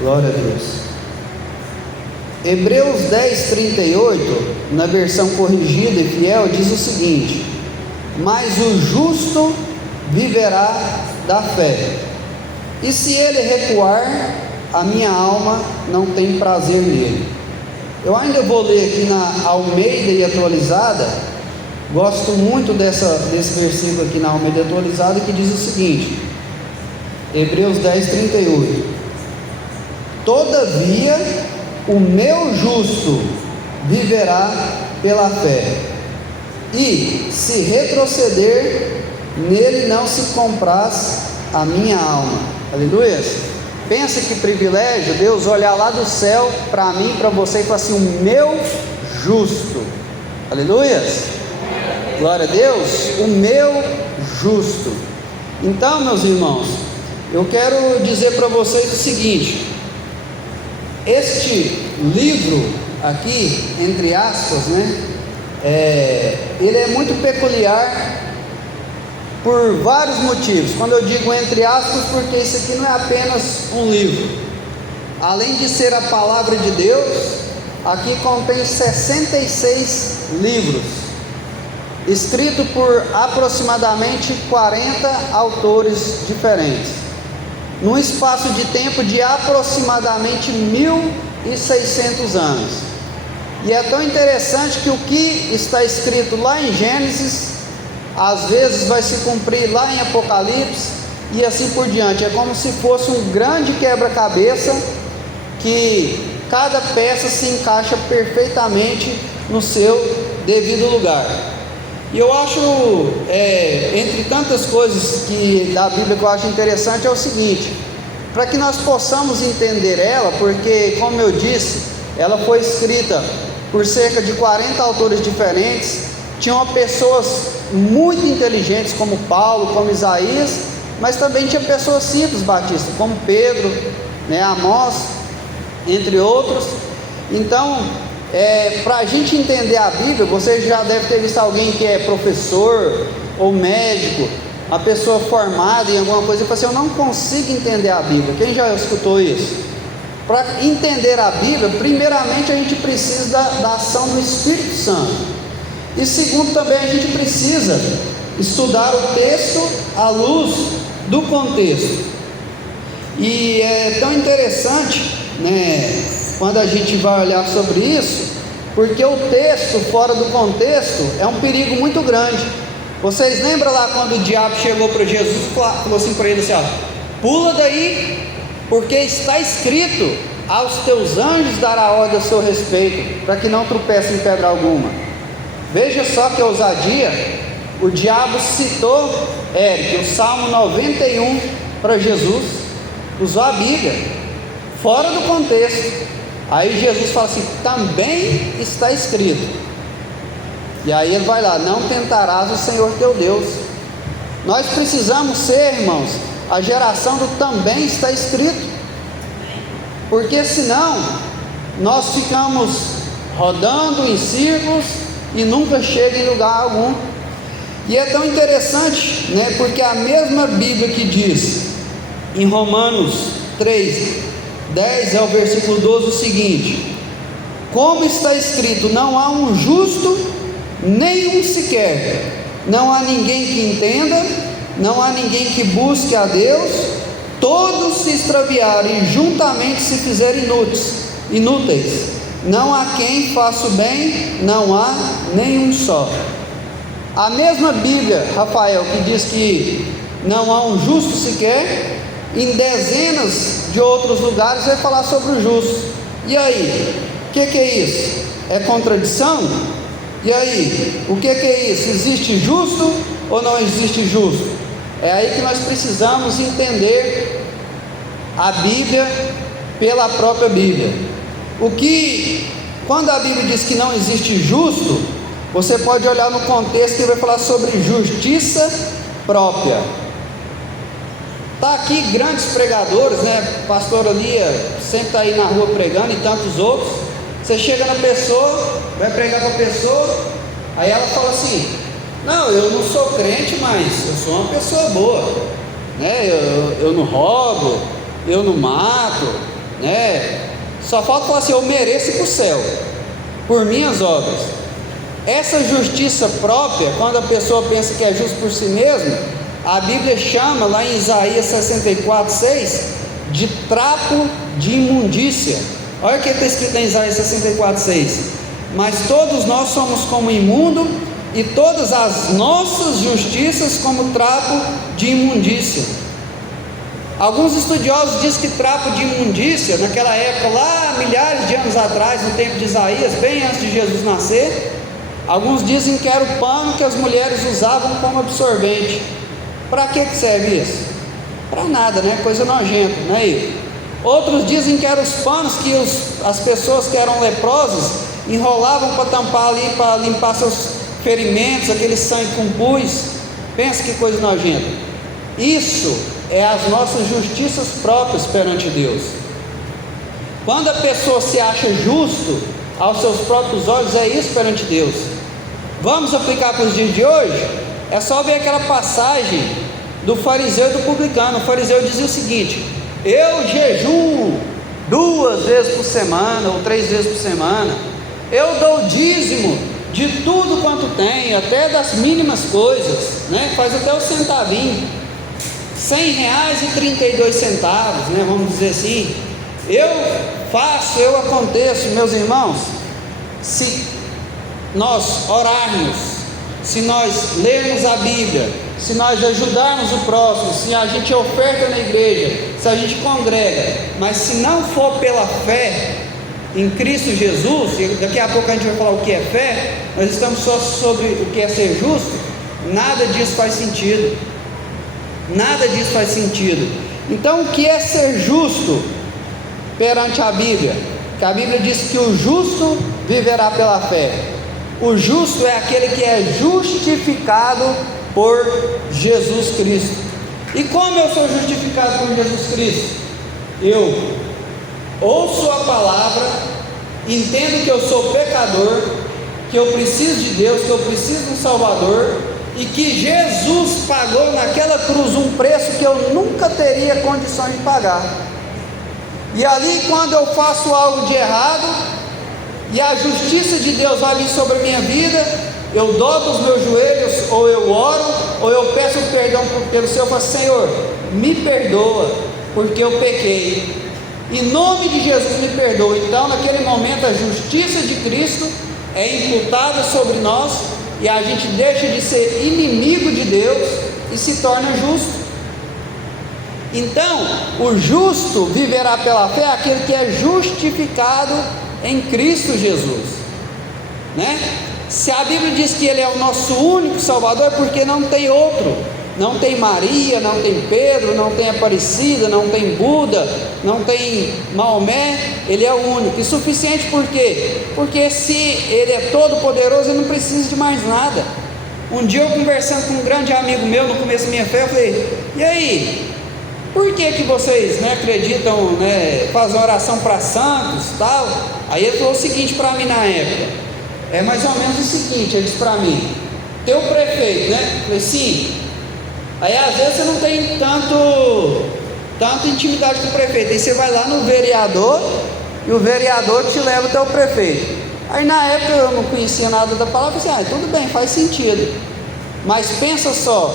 Glória a Deus. Hebreus 10:38, na versão corrigida e fiel, diz o seguinte: mas o justo viverá da fé, e se ele recuar, a minha alma não tem prazer nele. Eu ainda vou ler aqui na Almeida e Atualizada. Gosto muito desse versículo aqui na Almeida Atualizada, que diz o seguinte, Hebreus 10:38: todavia o meu justo viverá pela fé, e se retroceder, nele não se compraz a minha alma. Aleluia. Pensa que privilégio Deus olhar lá do céu para mim, para você, e falar assim: o meu justo. Aleluia. Glória a Deus. O meu justo. Então, meus irmãos, eu quero dizer para vocês o seguinte: este livro aqui, entre aspas, ele é muito peculiar por vários motivos. Quando eu digo entre aspas, porque isso aqui não é apenas um livro. Além de ser a palavra de Deus, aqui contém 66 livros, escrito por aproximadamente 40 autores diferentes, num espaço de tempo de aproximadamente 1.600 anos. E é tão interessante que o que está escrito lá em Gênesis, às vezes vai se cumprir lá em Apocalipse, e assim por diante. É como se fosse um grande quebra-cabeça, que cada peça se encaixa perfeitamente no seu devido lugar. E eu acho, entre tantas coisas da Bíblia que eu acho interessante, é o seguinte: para que nós possamos entender ela, porque, como eu disse, ela foi escrita por cerca de 40 autores diferentes. Tinham pessoas muito inteligentes como Paulo, como Isaías, mas também tinha pessoas simples batistas, como Pedro, Amós, entre outros. Então, para a gente entender a Bíblia, você já deve ter visto alguém que é professor ou médico, uma pessoa formada em alguma coisa, e fala assim: eu não consigo entender a Bíblia. Quem já escutou isso? Para entender a Bíblia, primeiramente a gente precisa da ação do Espírito Santo, e segundo, também a gente precisa estudar o texto à luz do contexto. E é tão interessante, quando a gente vai olhar sobre isso, porque o texto fora do contexto é um perigo muito grande. Vocês lembram lá quando o diabo chegou para Jesus e falou assim para ele assim: ó, pula daí, porque está escrito: aos teus anjos dará ordem a seu respeito, para que não tropece em pedra alguma. Veja só que ousadia. O diabo citou, o Salmo 91 para Jesus, usou a Bíblia fora do contexto. Aí Jesus fala assim: também está escrito. E aí ele vai lá: não tentarás o Senhor teu Deus. Nós precisamos ser, irmãos, a geração do também está escrito, porque senão nós ficamos rodando em círculos e nunca chega em lugar algum. E é tão interessante, porque a mesma Bíblia que diz em Romanos 3:10 ao versículo 12 o seguinte: como está escrito, não há um justo, nenhum sequer, não há ninguém que entenda, não há ninguém que busque a Deus, todos se extraviaram e juntamente se fizeram inúteis, não há quem faça o bem, não há nenhum só. A mesma Bíblia, Rafael, que diz que não há um justo sequer, em dezenas de outros lugares vai falar sobre o justo. E aí, o que é isso? É contradição? E aí, o que é isso? Existe justo ou não existe justo? É aí que nós precisamos entender a Bíblia pela própria Bíblia. Quando a Bíblia diz que não existe justo, você pode olhar no contexto que vai falar sobre justiça própria. Está aqui grandes pregadores, pastora Lia sempre está aí na rua pregando, e tantos outros. Você chega na pessoa, vai pregar para a pessoa, aí ela fala assim: não, eu não sou crente, mas eu sou uma pessoa boa, eu não roubo, eu não mato, né? Só falta falar assim: eu mereço ir para o céu por minhas obras. Essa justiça própria, quando a pessoa pensa que é justo por si mesma, a Bíblia chama lá em Isaías 64:6 de trapo de imundícia. Olha o que está escrito em Isaías 64:6: mas todos nós somos como imundo, e todas as nossas justiças como trapo de imundícia. Alguns estudiosos dizem que trapo de imundícia, naquela época lá, milhares de anos atrás, no tempo de Isaías, bem antes de Jesus nascer, alguns dizem que era o pano que as mulheres usavam como absorvente. Para que serve isso? Para nada, né? Coisa nojenta, não é isso? Outros dizem que eram os panos que as pessoas que eram leprosas enrolavam para tampar ali, para limpar seus ferimentos, aquele sangue com pus. Pensa que coisa nojenta. Isso é as nossas justiças próprias perante Deus. Quando a pessoa se acha justo aos seus próprios olhos, é isso perante Deus. Vamos aplicar para os dias de hoje? É só ver aquela passagem do fariseu e do publicano. O fariseu dizia o seguinte: eu jejuo 2 vezes por semana ou 3 vezes por semana, eu dou dízimo de tudo quanto tenho, até das mínimas coisas, né? Faz até o centavinho, R$100,32, né? Vamos dizer assim. Eu faço, eu aconteço. Meus irmãos, se nós orarmos, se nós lermos a Bíblia, se nós ajudarmos o próximo, se a gente oferta na igreja, se a gente congrega, mas se não for pela fé em Cristo Jesus, e daqui a pouco a gente vai falar o que é fé, nós estamos só sobre o que é ser justo, nada disso faz sentido. Nada disso faz sentido. Então, o que é ser justo perante a Bíblia? Que a Bíblia diz que o justo viverá pela fé. O justo é aquele que é justificado por Jesus Cristo. E como eu sou justificado por Jesus Cristo? Eu ouço a palavra, entendo que eu sou pecador, que eu preciso de Deus, que eu preciso de um Salvador, e que Jesus pagou naquela cruz um preço que eu nunca teria condições de pagar. E ali, quando eu faço algo de errado, e a justiça de Deus vai vir sobre a minha vida, eu dobro os meus joelhos, ou eu oro, ou eu peço perdão pelo Senhor. Eu falo: Senhor, me perdoa, porque eu pequei, em nome de Jesus me perdoa. Então, naquele momento, a justiça de Cristo é imputada sobre nós, e a gente deixa de ser inimigo de Deus e se torna justo. Então, o justo viverá pela fé, aquele que é justificado em Cristo Jesus, né? Se a Bíblia diz que Ele é o nosso único Salvador, é porque não tem outro. Não tem Maria, não tem Pedro, não tem Aparecida, não tem Buda, não tem Maomé. Ele é o único e suficiente. Por quê? Porque se Ele é todo poderoso, Ele não precisa de mais nada. Um dia eu conversando com um grande amigo meu no começo da minha fé, eu falei: e aí, por que vocês, né, acreditam, né, fazem oração para santos e tal? Aí ele falou o seguinte para mim na época: é mais ou menos o seguinte, ele disse para mim: teu prefeito, né? Eu falei: sim. Aí às vezes você não tem tanta intimidade com o prefeito, aí você vai lá no vereador, e o vereador te leva até o prefeito. Aí na época eu não conhecia nada da palavra, eu falei: tudo bem, faz sentido. Mas pensa só,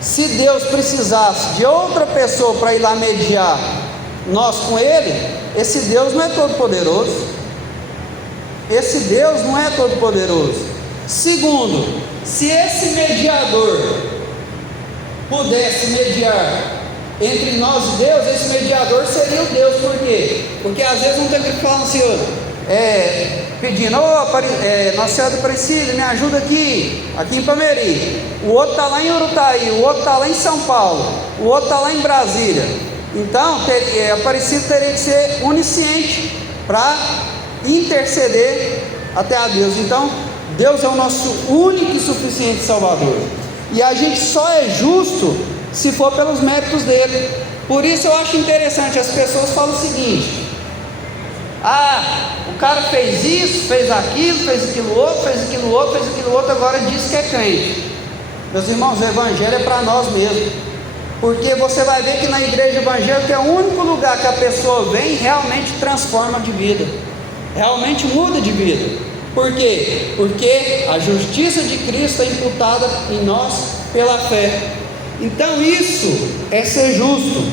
se Deus precisasse de outra pessoa para ir lá mediar nós com Ele, esse Deus não é todo poderoso. Esse Deus não é todo poderoso. Segundo, se esse mediador pudesse mediar entre nós e Deus, esse mediador seria o Deus. Por quê? Porque às vezes um tem que falar assim, pedindo: Nossa Senhora de Aparecida, me ajuda aqui em Pameri. O outro está lá em Urutaí, o outro está lá em São Paulo, o outro está lá em Brasília. Então, Aparecido teria que ser onisciente para interceder até a Deus. Então, Deus é o nosso único e suficiente Salvador. E a gente só é justo se for pelos méritos dele. Por isso eu acho interessante, as pessoas falam o seguinte: o cara fez isso, fez aquilo outro, agora diz que é crente. Meus irmãos, o Evangelho é para nós mesmos. Porque você vai ver que na igreja evangélica é o único lugar que a pessoa vem e realmente transforma de vida, realmente muda de vida. Por quê? Porque a justiça de Cristo é imputada em nós pela fé. Então isso é ser justo.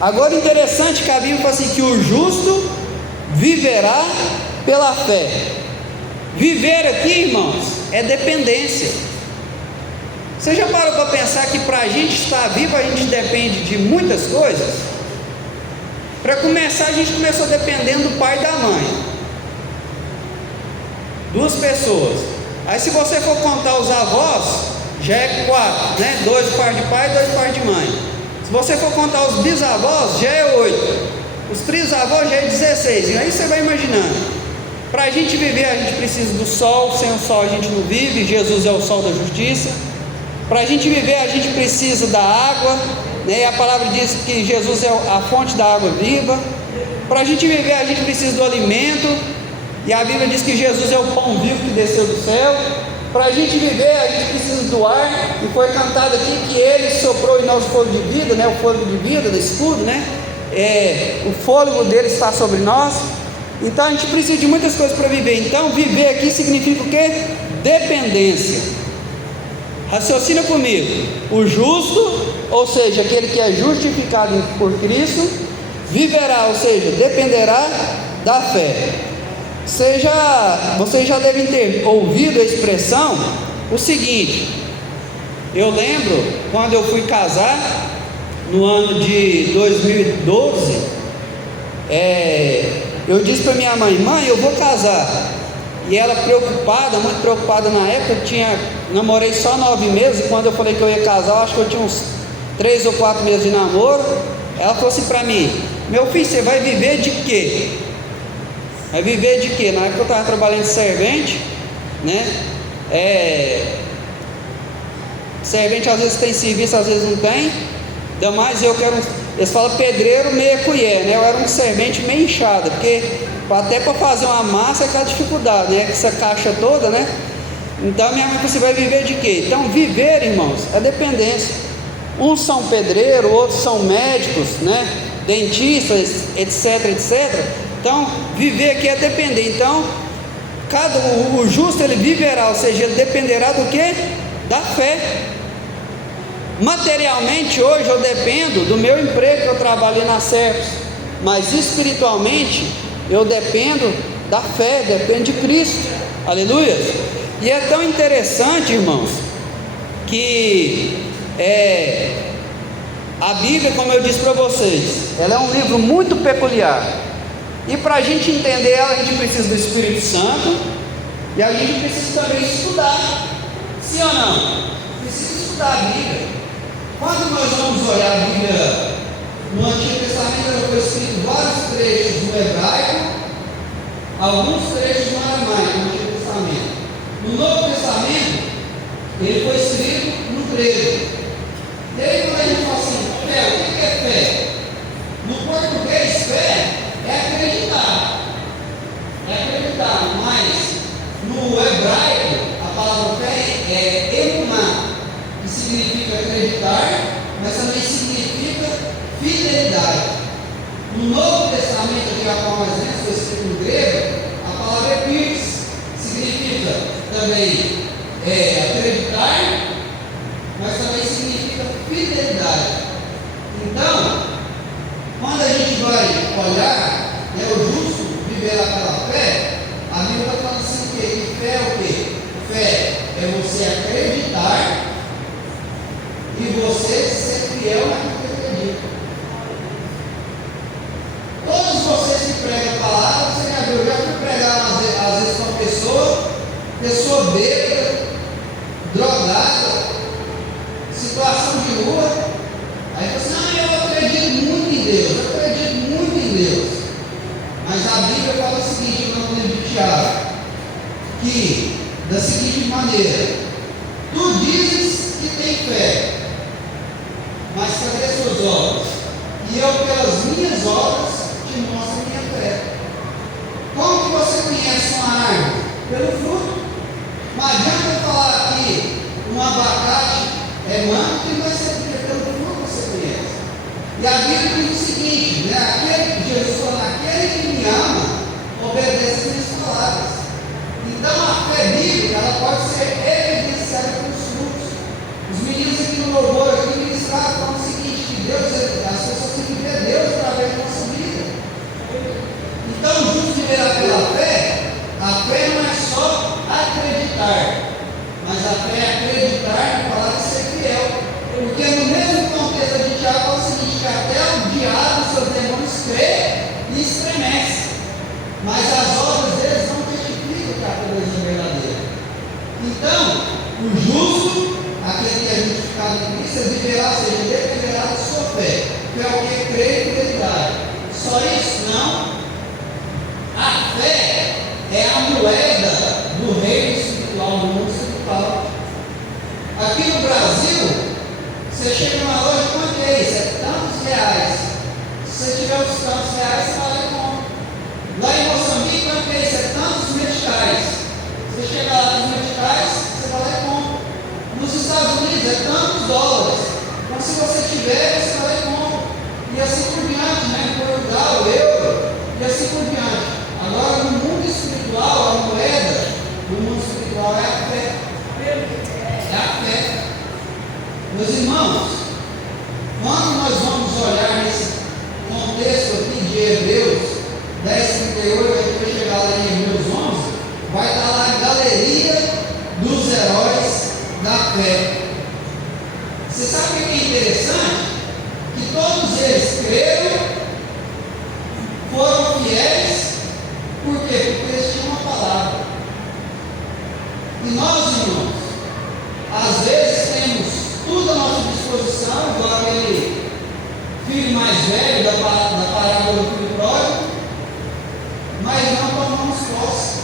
Agora interessante que a Bíblia fala assim, que o justo viverá pela fé. Viver aqui, irmãos, é dependência. Você já parou para pensar que para a gente estar vivo a gente depende de muitas coisas? Para começar, a gente começou dependendo do pai e da mãe, duas pessoas. Aí se você for contar os avós, já é 4, né? 2 par de pai e 2 par de mãe. Se você for contar os bisavós, já é 8. Os trisavós já é 16. E aí você vai imaginando. Para a gente viver, a gente precisa do sol. Sem o sol a gente não vive. Jesus é o sol da justiça. Para a gente viver, a gente precisa da água, né? E a palavra diz que Jesus é a fonte da água viva. Para a gente viver, a gente precisa do alimento. E a Bíblia diz que Jesus é o pão vivo que desceu do céu. Para a gente viver, a gente precisa do ar. E foi cantado aqui que Ele soprou em nós o fôlego de vida, né? O fôlego de vida, do escudo, né? O fôlego dele está sobre nós. Então a gente precisa de muitas coisas para viver. Então viver aqui significa o quê? Dependência. Raciocina comigo. O justo, ou seja, aquele que é justificado por Cristo, viverá, ou seja, dependerá da fé. Vocês já devem ter ouvido a expressão o seguinte. Eu lembro quando eu fui casar no ano de 2012, eu disse para minha mãe: mãe, eu vou casar. E ela preocupada, muito preocupada na época, namorei só 9 meses. E quando eu falei que eu ia casar, eu acho que eu tinha uns 3 ou 4 meses de namoro. Ela falou assim para mim: meu filho, você vai viver de quê? Vai viver de quê? Na época eu estava trabalhando de servente, né? Servente às vezes tem serviço, às vezes não tem. Ainda mais eles falam pedreiro meia colher, né? Eu era um servente meio inchado, porque até para fazer uma massa é aquela dificuldade, né? Essa caixa toda, né? Então minha mãe falou: você vai viver de quê? Então viver, irmãos, é dependência. Uns são pedreiros, outros são médicos, né? Dentistas, etc, etc. Então viver aqui é depender. Então o justo ele viverá, ou seja, ele dependerá do quê? Da fé. Materialmente hoje eu dependo do meu emprego, que eu trabalhei na Serpes, mas espiritualmente eu dependo da fé, dependo de Cristo. Aleluia. E é tão interessante, irmãos, que a Bíblia, como eu disse para vocês, ela é um livro muito peculiar. E para a gente entender ela, a gente precisa do Espírito Santo. E a gente precisa também estudar. Sim ou não? Precisa estudar a Bíblia. Quando nós vamos olhar a Bíblia no Antigo Testamento, ela foi escrito vários trechos no hebraico, alguns trechos no aramaico, no Antigo Testamento. No Novo Testamento, ele foi escrito no grego. E aí quando a gente fala assim, fé, o que é fé? No português, fé é acreditar. Mas no hebraico, a palavra fé é emuná, que significa acreditar, mas também significa fidelidade. No Novo Testamento, que é a palavra mais lenta, foi escrito no grego, a palavra é pires, significa também acreditar, mas também significa fidelidade. Então, quando a gente vai olhar, o justo viverá pela fé, a Bíblia vai falar assim que fé é o quê? Fé é você acreditar e você ser fiel naquilo que acredita. Todos vocês que pregam a palavra, você já viu, eu já fui pregar às vezes com uma pessoa bêbada, drogada, situação de rua. Aí você, eu acredito muito em Deus, eu acredito muito em Deus. Mas a Bíblia fala o seguinte, no livro de Tiago, que da seguinte maneira: tu dizes que tem fé, mas cadê suas obras? E eu, pelas minhas obras, te mostro a minha fé. Como que você conhece uma árvore? Pelo fruto. Não adianta falar que um abacate é mango, que vai ser pelo fruto. e estremece, mas as obras deles não testificam que a coisa é verdadeira. Então, o justo, aquele que é justificado em Cristo, ele viverá, ou seja, dependerá da sua fé, que é o que crê em fidelidade. Só isso não. A fé é a moeda do reino espiritual, do mundo espiritual. Aqui no Brasil, você chega numa loja, quanto é isso? É tantos reais. Se você tiver os tantos reais, você vai comprar. Lá em Moçambique, quanto é isso? É tantos meticais. Você chega lá nos meticais, você vai lá e compra. Nos Estados Unidos é tantos dólares. Então, se você tiver, você vai lá e compra. E assim por diante, né? Em Portugal, euro, e assim por diante. Agora, no mundo espiritual, a moeda do mundo espiritual é a fé. É a fé. Meus irmãos, quando nós vamos olhar nesse contexto aqui de Hebreus 10:38, a gente vai chegar lá em Hebreus 11, vai estar lá a galeria dos heróis da fé. Você sabe o que é interessante? Que todos eles creram, foram fiéis. Por quê? Porque eles tinham uma palavra. E nós, irmãos, às vezes temos tudo à nossa disposição, igual aquele filho mais velho da parábola do filho pródigo, mas não tomamos posse.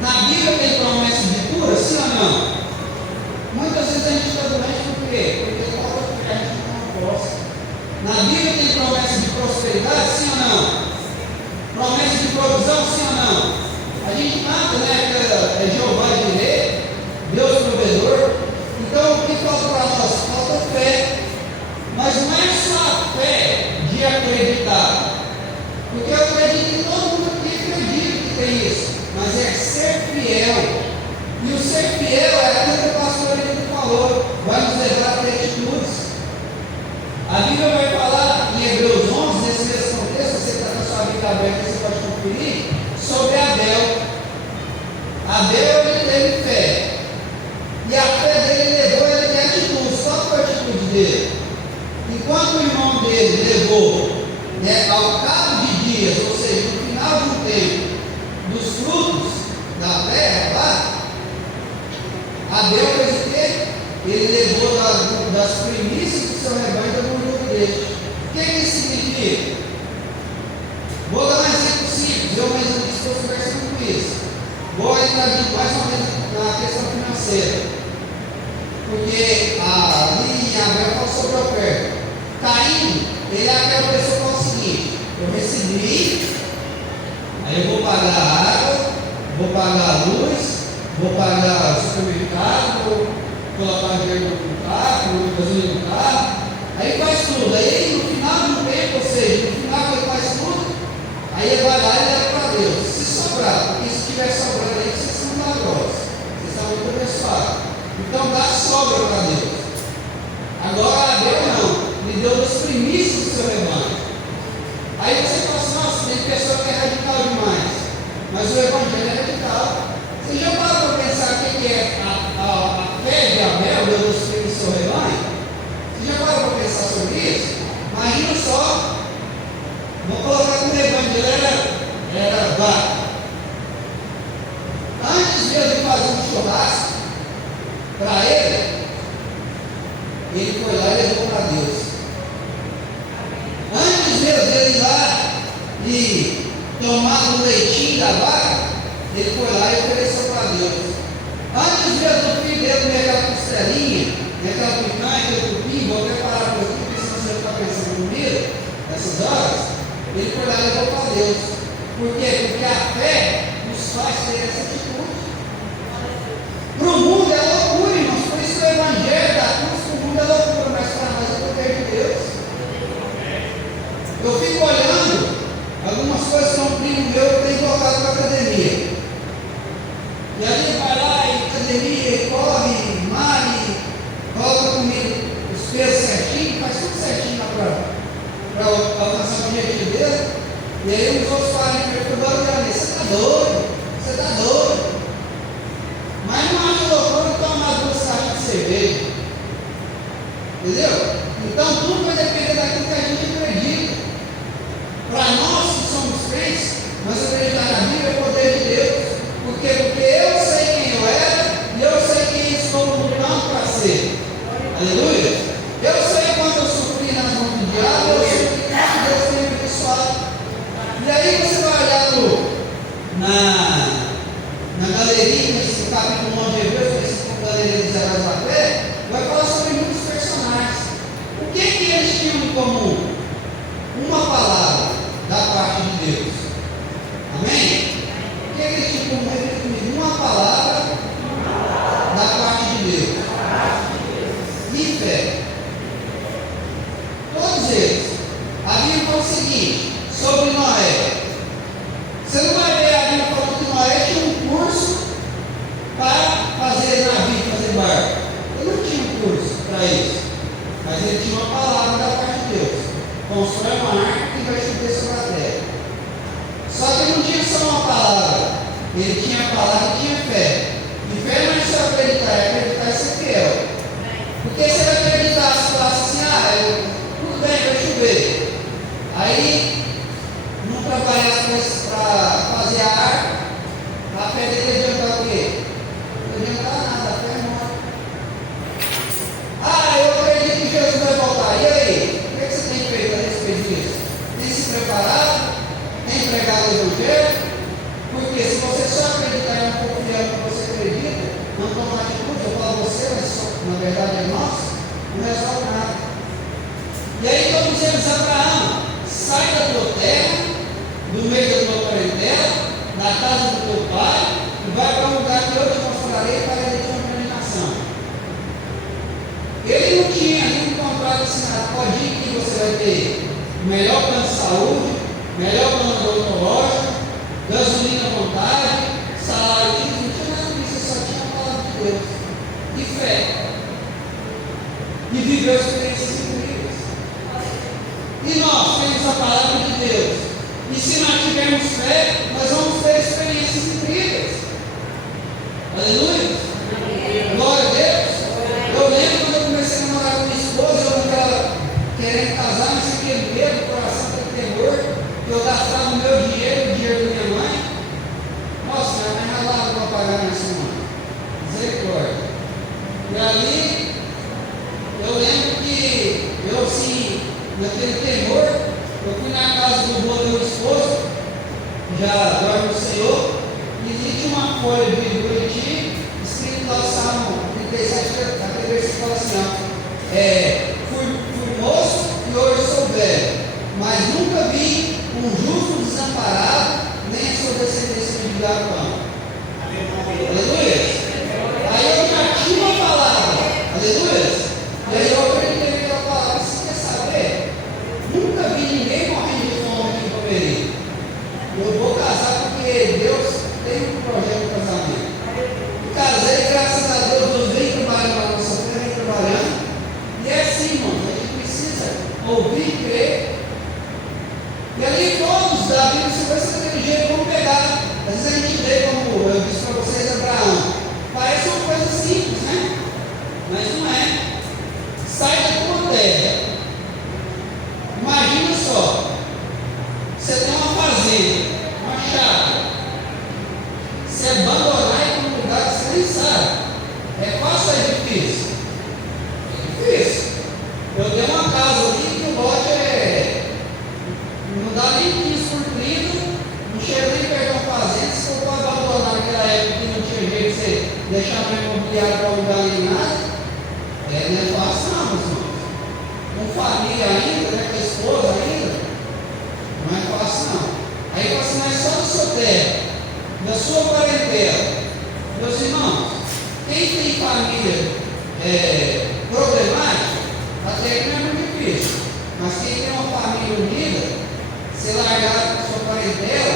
Na Bíblia tem promessa de cura, sim ou não? Muitas vezes a gente está doente por quê? Porque falta que a gente não toma posse. Na Bíblia tem promessa de prosperidade, sim ou não? Promessa de provisão, sim ou não? A gente canta, né? Que é Jeová Jireh, Deus provedor. Então o que falta para nós? Falta fé. Mas não é só a fé de acreditar. Porque eu acredito que todo mundo aqui acredita que tem isso. Mas é ser fiel. E o ser fiel é aquilo que o pastor Henrique falou. Vai nos levar a ter atitudes. A Bíblia vai falar em Hebreus 11, nesse mesmo contexto, você está com a sua Bíblia aberta, você pode conferir, sobre Abel. Abel, ele teve fé. E a fé dele levou ele a ter atitude. Qual foi a atitude dele? Enquanto o irmão dele levou, né, ao cabo de dias, ou seja, no final de um tempo, dos frutos da terra, lá, Abel fez o quê? Ele levou das primícias do seu rebanho da gordura dele. O que isso significa? Vou dar um exemplo simples. Eu mesmo estou conversando com isso. Vou entrar mais ou menos na questão financeira. Porque ali em Abel fala sobre a oferta. Caim, ele é aquela pessoa que fala o seguinte: eu recebi, aí eu vou pagar a água, vou pagar a luz, vou pagar o supermercado, vou colocar dinheiro no carro, gasolina no carro, aí faz tudo. Aí no final de um tempo, ou seja, no final ele faz tudo, aí ele vai lá e leva para Deus. Se sobrar, porque se estiver sobrando aí, vocês são milagrosos, vocês são muito abençoados. Então dá sobra para Deus. Agora Abel não, ele deu das primícias do seu rebanho. Aí você fala assim: nossa, tem pessoa que é radical demais, mas o evangelho é radical. Você já parou para pensar o que é a fé de Abel, deu das primícias do seu rebanho? Você já parou para pensar sobre isso? Imagina só, vou colocar como o evangelho era vaca. Antes mesmo de fazer um churrasco para ele foi lá e levou para Deus. Antes mesmo dele ir lá e tomar o leitinho da vaca, ele foi lá e ofereceu para Deus. Antes mesmo do filho dele comer aquela costelinha, aquela picanha, aquele cupim, vou preparar para você, porque senão você está pensando em comida, nessas horas, ele foi lá e levou para Deus. Por quê? Porque a fé nos faz ter essa atitude. Para o mundo é loucura, irmãos. Por isso que o evangelho da cruz, para o mundo é loucura, mas para nós é o poder de Deus. Eu fico olhando algumas coisas que um primo meu tem colocado para a academia. E aí ele vai lá em academia, ele corre, malha, coloca comigo os pesos certinho, faz tudo certinho para alcançar o objetivo dele. E aí os outros falam para ele: você está doido, você está doido. Mas não acha loucura tomar 2 caixas de cerveja. Entendeu? Então tudo vai depender daquilo que a gente acredita. Para nós seguinte, sobre Noé. Você não vai ver a Bíblia falando que Noé tinha um curso para fazer navio, fazer barco. Ele não tinha um curso para isso, mas ele tinha uma palavra da parte de Deus: constrói uma arca que vai chover sobre a terra. Só que ele não tinha só uma palavra, ele tinha a palavra e tinha fé. E fé não é só acreditar, é acreditar e ser fiel. Porque se ele acreditasse, falasse assim, tudo bem, vai chover. Aí não trabalhasse para fazer a arca, a fé dele adiantar o quê? Não adiantar nada, a fé é morta. Eu acredito que Jesus vai voltar. E aí? O que você tem feito a respeito disso? Tem se preparado? Tem pregado o Evangelho? Porque se você só acreditar e não confiar no que você acredita, não tomar atitude, eu falo você, mas só, na verdade é nós, não resolve nada. E aí então dizemos a Abraão: sai da tua terra, do meio da tua parentela, da casa do teu pai, e vai para um lugar que eu te mostrarei para ele ter uma grande nação. Ele não tinha nenhum contrato assinado: pode ir que você vai ter melhor plano de saúde, melhor plano odontológico, gasolina à vontade, salário mínimo. Não tinha nada disso, só tinha a palavra de Deus e fé. E viveu experiências incríveis. E nós temos a palavra de Deus. E se nós tivermos fé, nós vamos ter experiências incríveis. Aleluia! Glória a Deus! Eu lembro quando eu comecei a namorar com minha esposa, eu não estava querendo casar, mas fiquei medo, o coração tem temor. Eu gastava o meu dinheiro, o dinheiro da minha mãe. Nossa, minha mãe ralava para pagar minha semana. Misericórdia. E ali, eu lembro que eu, assim, naquele temor, eu fui na casa do meu esposo, já dorme no Senhor, e existe uma folha de Buriti, escrito lá no Salmo 37, aquele versículo fala assim: fui moço e hoje sou velho, mas nunca vi um justo desamparado, nem a sua descendência de pão. Aleluia! Aí eu já tinha uma palavra, aleluia! E aí eu acreditei naquela palavra. Você quer saber? Nunca vi ninguém morrendo de fome aqui em Palmeirinha. Eu vou casar porque Deus tem um projeto de casamento. E casei, graças a Deus, Deus vem trabalhando na nossa terra, vem trabalhando. E é assim, irmãos, a gente precisa ouvir e crer. E ali todos da Bíblia, se fosse daquele jeito, vamos pegar. Às vezes a gente lê, como eu disse para vocês, Abraão. Parece uma coisa simples, né? Mas não é. Sai da tua terra. Imagina só. Você tem uma fazenda, uma chácara. Você abandonar e ir para um lugar que você nem sabe. É fácil ou é difícil? É difícil. Eu tenho uma casa ali que o lote não dá nem 15 por 30, não chega nem perto da fazenda. Se for para abandonar naquela época que não tinha jeito de você deixar para imobiliário para alugar nem nada, não é fácil não, meus irmãos. Com família ainda, né, com a esposa ainda, não é fácil não. Aí fala assim: mas só da sua terra, da sua parentela. Meus irmãos, quem tem família problemática, até que não é muito difícil. Mas quem tem uma família unida, se largar sua parentela,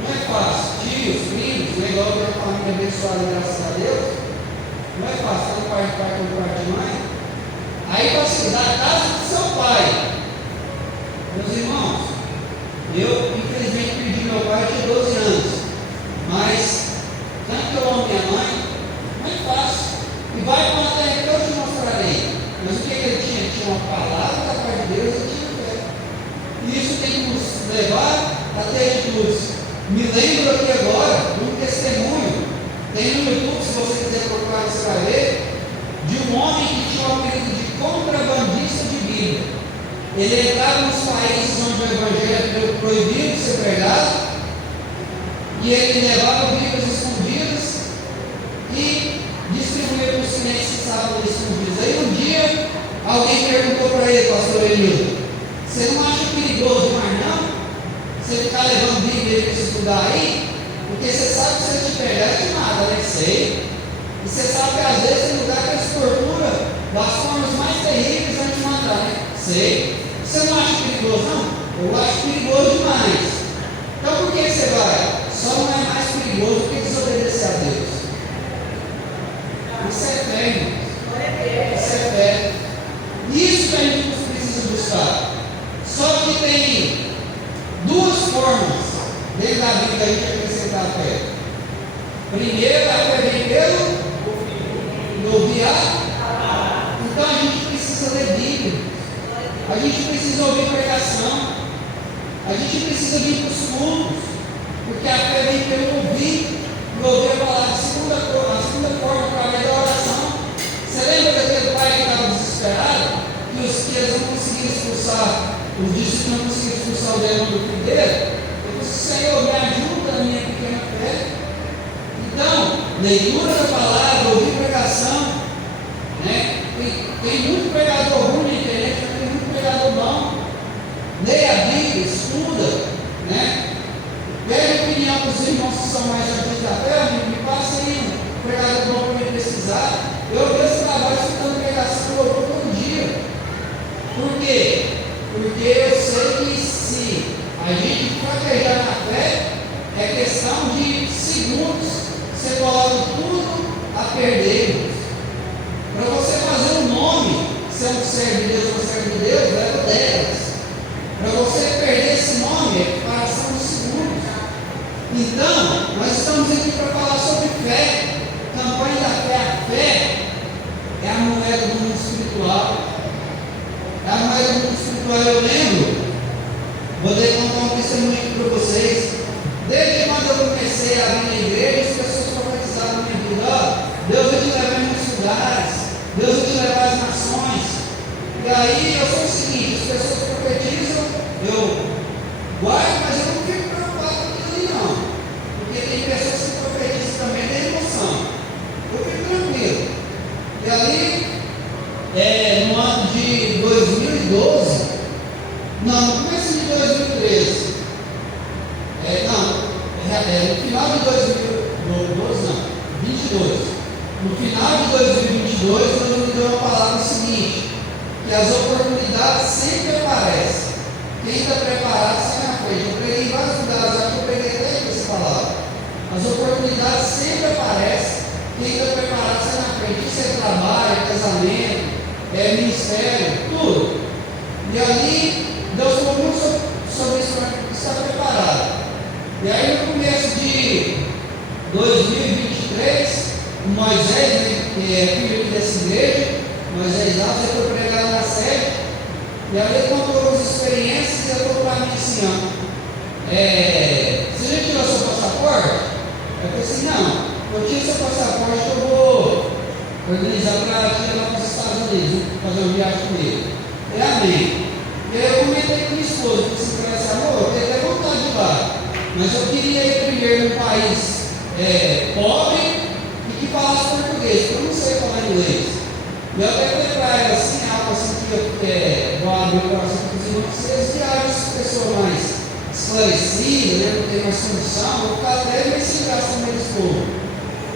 não é fácil. Tios, primos, igual ter uma família abençoada, graças a Deus, não é fácil. Tanto parte de pai quanto parte de mãe. Aí para assim, da casa do seu pai. Meus irmãos, eu infelizmente perdi meu pai, eu tinha 12 anos. Mas, tanto que eu amo minha mãe, não é fácil. E vai para uma terra que eu te mostrarei. Mas o que ele tinha? Ele tinha uma palavra da parte de Deus e tinha fé. E isso tem que nos levar a ter atitudes. Me lembro aqui agora de um testemunho. Tem no YouTube, se você quiser procurar, você vai ver, de um homem que tinha o apelido de contrabandista de Bíblia. Ele entrava nos países onde o Evangelho é proibido de ser pregado, e ele levava Bíblias escondidas e distribuía para os clientes que estavam escondidos. Aí um dia, alguém perguntou para ele: pastor Emílio, você não acha perigoso demais não? Você ficar levando Bíblia para estudar aí? Porque você sabe que se ele te pegar, de nada, né? Sei. E você sabe que às vezes tem lugar que eles torturam das formas mais terríveis antes de matar, né? Sei. Você não acha perigoso, não? Eu acho perigoso demais. Então por que você vai? Só não é mais perigoso do que desobedecer a Deus. Isso é fé, irmãos. Isso é fé. Isso que a gente precisa buscar. Só que tem duas formas dentro da Bíblia a gente acrescentar a fé. Primeiro, a fé vem pelo ouvir. Então a gente precisa ler Bíblia. A gente precisa ouvir pregação. A gente precisa vir para os cultos. Porque a fé vem pelo ouvir. E ouvir a palavra. A segunda forma, através da oração. Você lembra daquele pai que estava desesperado? Que eles não conseguiram expulsar, os discípulos não conseguiram expulsar o demônio do filho dele? Eu disse: Senhor, me ajuda na minha pequena fé. Então, leitura da palavra, ouvir pregação, né? Tem muito pregador ruim na internet, mas tem muito pregador bom. Leia a Bíblia, estuda, né? Pede a opinião dos irmãos que são mais antigos da fé, me passa aí um pregador bom para me pesquisar. Eu mesmo trabalho escutando pregação todo dia. Por quê? Porque eu sei que se a gente fraquejar na fé, é questão de segundos, você coloca tudo a perder. Para você fazer um nome, ser um servo de Deus ou um servo de Deus, leva décadas. Para você perder esse nome, é fração de segundos. Então, nós estamos aqui para falar sobre fé. Campanha da fé. A fé é a moeda do mundo espiritual. É a moeda do mundo espiritual. Eu lembro, vou contar um testemunho aqui para vocês. Desde quando eu comecei a vir na igreja, as pessoas profetizaram na minha vida: ó, Deus vai te levar em muitos lugares, Deus vai te levar às nações. E aí eu sou o seguinte: as pessoas profetizam, eu guardo, mas eu não fico preocupado com aquilo ali não. Porque tem pessoas que profetizam também da emoção. Eu fico tranquilo. E ali, no ano de 2012, não, no começo de 2013, no final de 2012, não, 22. No final de 2022, Deus me deu uma palavra seguinte: que as oportunidades sempre aparecem. Quem está preparado sai na frente. Eu preguei em vários lugares, acho que eu preguei até aqui essa palavra. As oportunidades sempre aparecem. Quem está preparado sai na frente. Isso é trabalho, é casamento, é ministério, tudo. E ali, Deus falou muito sobre isso, para estar preparado. E aí, no começo de 2023, o Moisés, né, que é filho aqui dessa igreja, Moisés Alves, ele foi pregar lá na sede. E aí ele contou algumas experiências e ele falou para mim assim: ó, você já tirou seu passaporte? Eu falei assim: não, eu tiro seu passaporte que eu vou organizar para te levar para os Estados Unidos, fazer uma viagem comigo. E amém. E aí eu comentei com minha esposa, que se conhece amor, eu tenho até vontade de ir lá, mas eu queria ir primeiro num país pobre e que falasse português, porque eu não sei falar inglês. E eu até falei para ela assim, algo assim que eu vou abrir o coração para os irmãos, vocês viajam essa pessoa mais esclarecida, né, não tem mais condição, vou ficar até meio sem graça no meio do povo.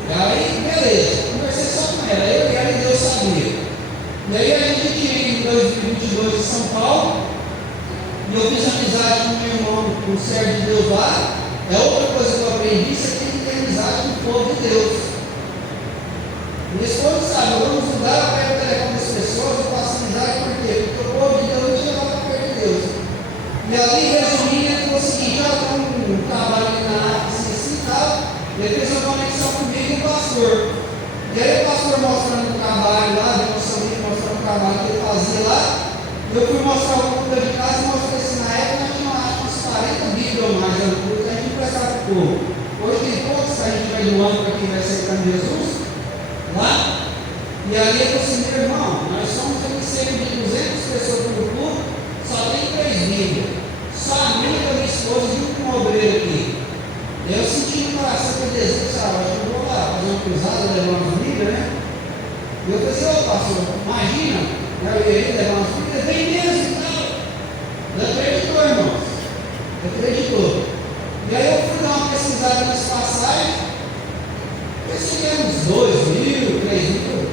E aí, beleza, conversei só com ela, eu e ela e Deus sabia. E aí a gente tinha em 2022 em São Paulo, e eu fiz amizade com meu irmão, um servo de Deus lá. É outra coisa que eu aprendi: você tem que ter amizade com o povo de Deus. Minha esposa sabe, eu vou nos lugares, eu pego o telefone das pessoas, eu faço amizade, por quê? Porque o povo de Deus te leva para perto de Deus. E ali, resumindo, ele falou o seguinte: ó, tem um trabalho aqui na área, assim e tal. E ele fez uma conexão comigo e o pastor. E aí o pastor mostrando o trabalho lá, mostrando o trabalho que ele fazia lá. Eu fui mostrar o culto de casa e mostrei assim: na época nós tínhamos acho uns 40 Bíblias ou mais no culto, a gente emprestava para o povo. Hoje tem poucos que a gente vai doando para quem vai aceitando Jesus lá. E ali eu falei assim: meu irmão, nós somos aqui cerca de 200 pessoas por culto, só tem 3 Bíblias. Só a minha, minha esposa e um obreiro aqui. Eu senti no coração que desejo, sabe? Acho que eu vou lá fazer uma cruzada, levar umas Bíblias, né? E eu pensei: ô pastor, imagina, eu ia levar umas Bíblias, vem mesmo e tal. Ele acreditou, irmãos. Ele acreditou. E aí eu fui dar uma pesquisada nas passagens. Eu cheguei uns 2.000, 3.000.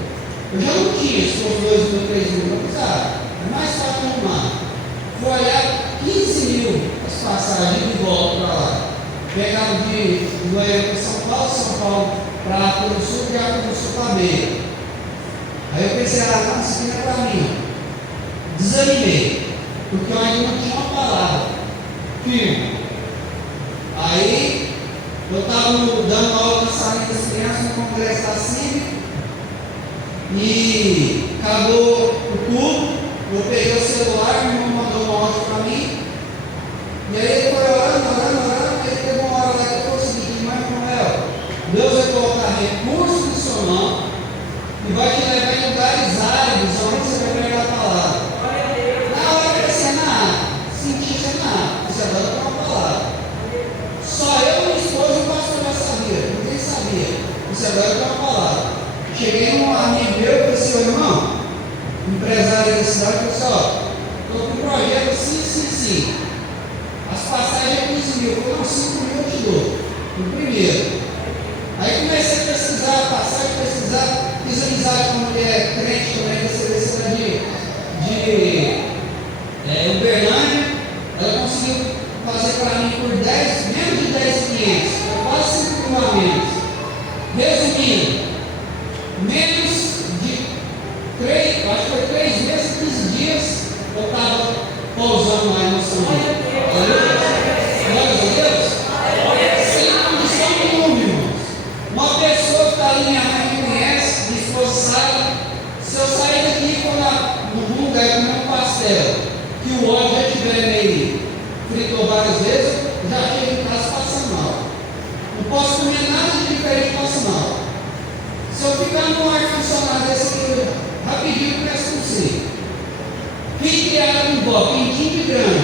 Eu já não tinha, se fosse 2.000, 3.000, eu precisava. É mais fácil arrumar. Fui olhar 15.000 passagem de volta para lá. Pegava de Goiânia para São Paulo para África do Sul, e África do Sul para Beira. Aí eu pensei, não, isso aqui não é para mim. Desanimei, porque eu ainda não tinha uma palavra firme. Aí eu estava dando aula na salinha das crianças no congresso da CIB, e acabou o culto. Eu peguei o celular, meu irmão mandou um áudio para mim, e aí ele foi orando, e teve uma hora lá que eu falei o seguinte: mas Manuel, Deus vai colocar recursos no seu nome e vai te levar em lugares áridos, onde você vai pregar a palavra. Na hora que eu pensei, senti isso você agora tem uma palavra. Só eu, minha esposa e o pastor já sabia, ninguém sabia. Você agora tem uma palavra. Cheguei num amigo meu e falei assim: irmão, empresário da cidade, eu falei assim: estou com um projeto sim. As passagens é 15 mil, eu falei: não, 5 mil eu te dou, no primeiro. Aí comecei a pesquisar a passagem, fiz amizade com uma mulher crente também, da CBC de Uberlândia. Ela conseguiu fazer para mim por menos de 10.500, quase 5 mil a menos. Resumindo, menos de 3 meses, 15 dias, eu estava pousando lá em Moçambique. Glória a Deus. Sem condição nenhuma, irmãos. Uma pessoa que está ali, minha mãe me conhece, minha esposa sabe. Se eu sair daqui e for num lugar comer um pastel, que o óleo já estiver meio fritou várias vezes, eu já chego em casa passando mal. Não posso comer nada de diferente, passo mal. Se eu ficar num ar-condicionado desse aqui, rapidinho eu peço com você. Fui criado com pó, pintinho de grana.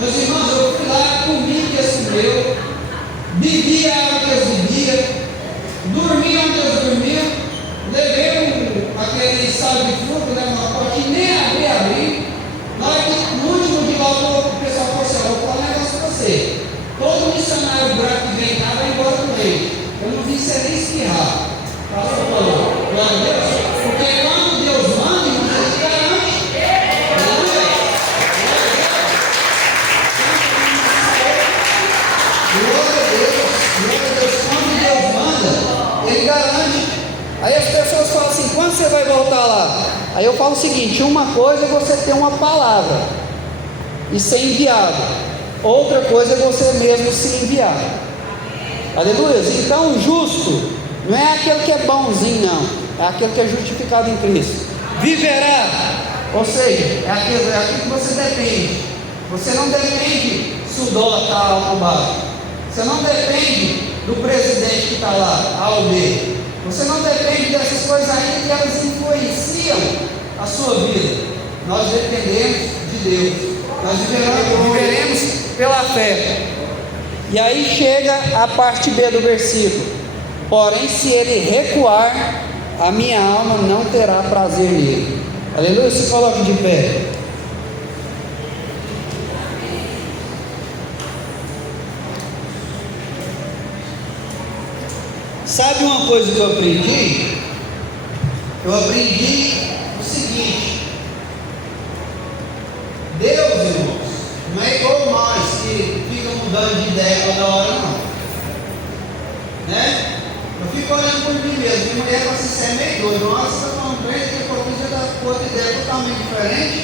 Meus irmãos, eu fui lá, comi o que eles comeu, bebi a água que eles bebiam, dormi onde eles dormiam, levei aquele sal de fruta, uma pote, nem abri. Na hora que no último dia o pessoal falou assim: vou falar um negócio para você. Todo missionário branco que vem cá vai embora com leite. Eu não vi você nem espirrar. O pastor falou: glória a Deus. Porque quando Deus manda, a gente garante. Glória a Deus. Quando Deus manda, Ele garante. Aí as pessoas falam assim: quando você vai voltar lá? Aí eu falo o seguinte: uma coisa é você ter uma palavra e ser enviado, outra coisa é você mesmo se enviar. Aleluia. Então o justo não é aquele que é bonzinho, não, é aquele que é justificado em Cristo. Viverá, ou seja, é aquilo que você depende. Você não depende se o dólar está alto ou baixo. Você não depende do presidente que está lá, A ou B. Você não depende dessas coisas ainda, que elas influenciam a sua vida. Nós dependemos de Deus. Nós viveremos pela fé. E aí chega a parte B do versículo: porém, se ele recuar, a minha alma não terá prazer nele. Aleluia. Se coloque de pé. Sabe uma coisa que eu aprendi? Eu aprendi o seguinte: Deus, irmãos, não é igual nós que ficam mudando de ideia toda hora, não. Né? Eu fico olhando por mim mesmo. Minha mulher fala assim: você é meio doido. Nossa, você está falando crente, que por já está com outra ideia totalmente diferente.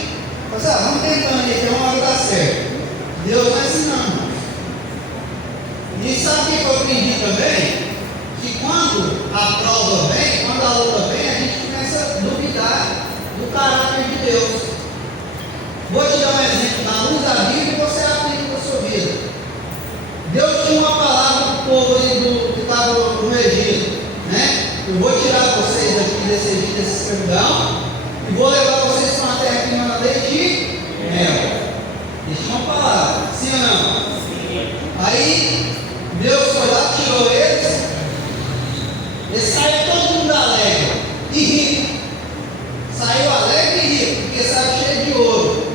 Mas vamos tentando aí, que uma hora dá certo. Deus vai ensinando. E sabe o que eu aprendi também? Que quando a prova vem, quando a luta vem, a gente começa a duvidar do caráter de Deus. Vou te dar um exemplo na luz da Bíblia e você aplica na sua vida. Deus tinha uma palavra para o povo ali que estava no Egito, né? Eu vou tirar vocês daqui desse Egito, desse escravidão, e vou levar vocês para uma terra que manda leite e mel. Ele tinha uma palavra, sim ou não? Sim. Aí Deus foi lá, tirou eles. Ele saiu todo mundo alegre e rico. Saiu alegre e rico, porque saiu cheio de ouro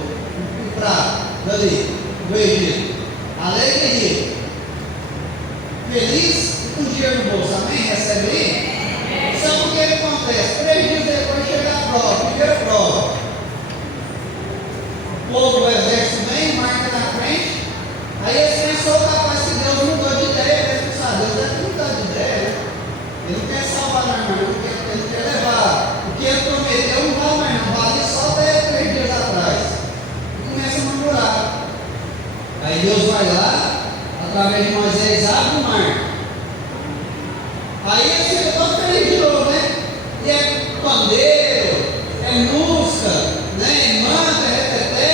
e prata dali, do Egito. Alegre e rico. Feliz e com dinheiro no bolso. Amém? Recebe aí? Sabe o que acontece? 3 dias depois chega a prova, primeira prova. O povo do exército vem, marca na frente, Aí Deus vai lá, através de Moisés, abre o mar. Aí eles ficam todos felizes de novo, né? E é pandeiro, é música, né? É manta, é reteté,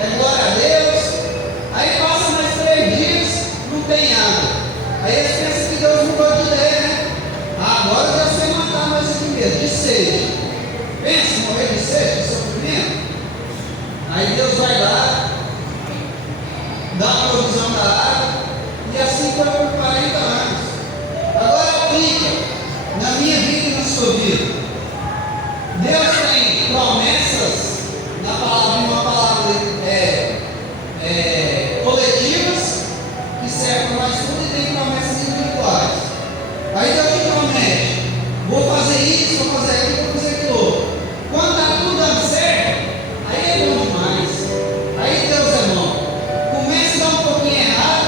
é glória a Deus. Aí passa mais 3 dias, não tem água. Aí eles pensam que Deus mudou de ideia, né? Agora Deus vai matar nós aqui mesmo, de sede. Pensa em morrer de sede, de sofrimento? Aí Deus vai lá, dá uma provisão da água, e assim foi por 40 anos. Agora aplica na minha vida e na sua vida. Deus tem promessas na palavra, uma palavra coletivas que servem para nós tudo, e tem promessas individuais. Aí Deus te promete: vou fazer isso, vou fazer aquilo, vou fazer aquilo. Quando está tudo dando certo, aí é bom demais. Aí Deus é bom. Começa a dar um pouquinho errado,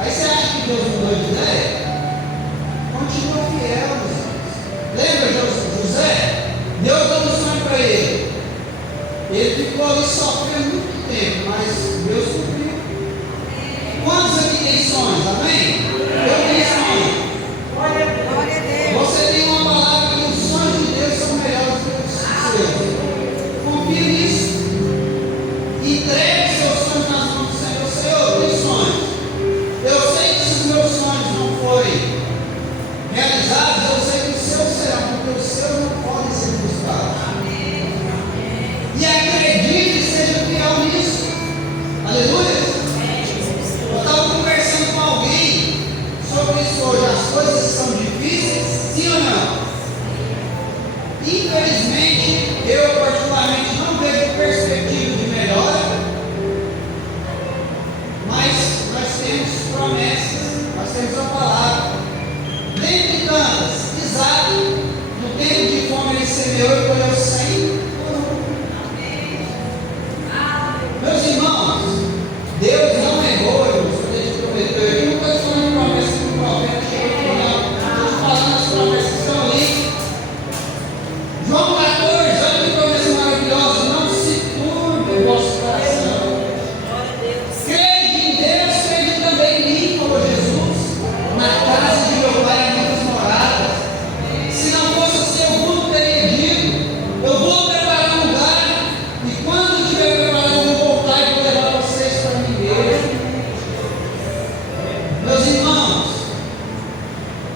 aí você acha que Deus mudou de ideia? Continua fiel, meus irmãos. Lembra José? Deus deu um sonho para ele. Ele ficou ali sofrendo muito tempo, mas Deus cumpriu. Quantos aqui têm sonhos? Amém? Eu tenho sonhos. Glória a Deus. Você tem uma palavra que os sonhos de Deus são melhores do que os seus. Confie nisso. Entregue seus sonhos nas mãos do Senhor. Senhor, eu tenho sonhos. Eu sei que se os meus sonhos não forem realizados, eu sei que os seus serão, porque os seus não podem ser buscados. E acredite e seja fiel nisso. Aleluia. Eu estava conversando com alguém sobre isso hoje. As coisas são difíceis, sim ou não? Infelizmente, eu particularmente não vejo perspectiva de melhora, mas nós temos promessas, nós temos a palavra. Dentre tantas, Isaac, no tempo de fome, ele semeou e colheu 100 por 1. Meus irmãos, Deus não errou, irmãos, quando ele prometeu. Eu não estou falando de promessa que o profeta chegou aqui, não. Estou falando das promessas que estão ali. João 14, olha que promessa maravilhosa: não se turbe o vosso coração. Crede em Deus, crede também em mim, falou Jesus. Na casa de meu pai há muitas moradas. Se não fosse assim, eu não teria dito: eu vou preparar um lugar, e quando estiver preparado, eu vou voltar e vou levar vocês para mim mesmo. Meus irmãos,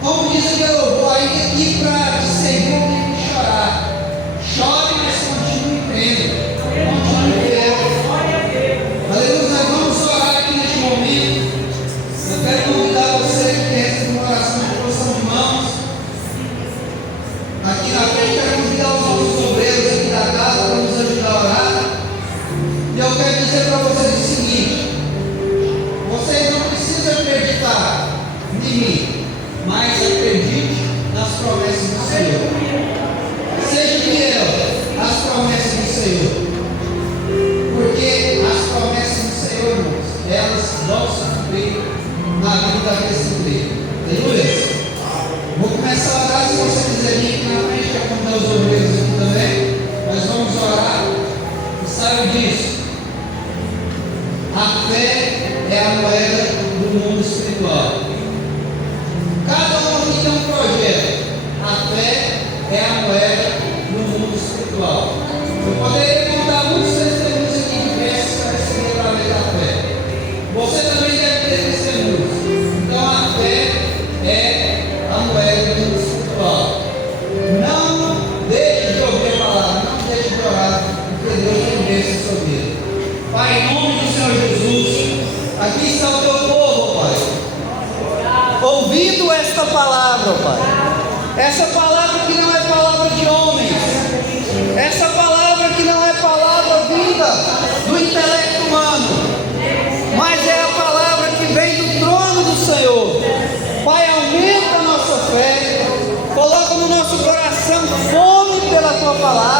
como diz aquele louvor, ainda aqui para te servir, eu tenho que chorar. Chore, mas continue crendo. Continue fiel. Aleluia. Nós vamos orar aqui neste momento. Eu quero convidar você que resta uma oração de posição de mãos. Aqui na frente, quero convidar os nossos obreiros aqui da casa para nos ajudar a orar. E eu quero dizer para vocês o seguinte: vocês não precisam acreditar em mim, mas acredite nas promessas do Senhor. Seja fiel às promessas do Senhor, porque as promessas do Senhor, irmãos, elas vão se cumprir na vida daqueles que creem. Aleluia. Vou começar a orar. Se você quiser vir aqui na frente, quero convidar os obreiros aqui também. Nós vamos orar. E sabe disso? A fé é a moeda do mundo espiritual. Cada um aqui tem um projeto. A fé é a moeda do mundo espiritual. Eu poderia contar muitos testemunhos aqui de bênçãos para receber através da fé. Você também deve ter testemunhos. Então a fé é a moeda do mundo espiritual. Não deixe de ouvir a palavra, não deixe de orar, porque Deus tem bênçãos sobre ele. Pai, em nome do Senhor Jesus, aqui está o teu povo, Pai. Ouvindo esta palavra, Pai. Essa palavra que não é palavra de homens, essa palavra que não é palavra vinda do intelecto humano, mas é a palavra que vem do trono do Senhor. Pai, aumenta a nossa fé, coloca no nosso coração fome pela tua palavra.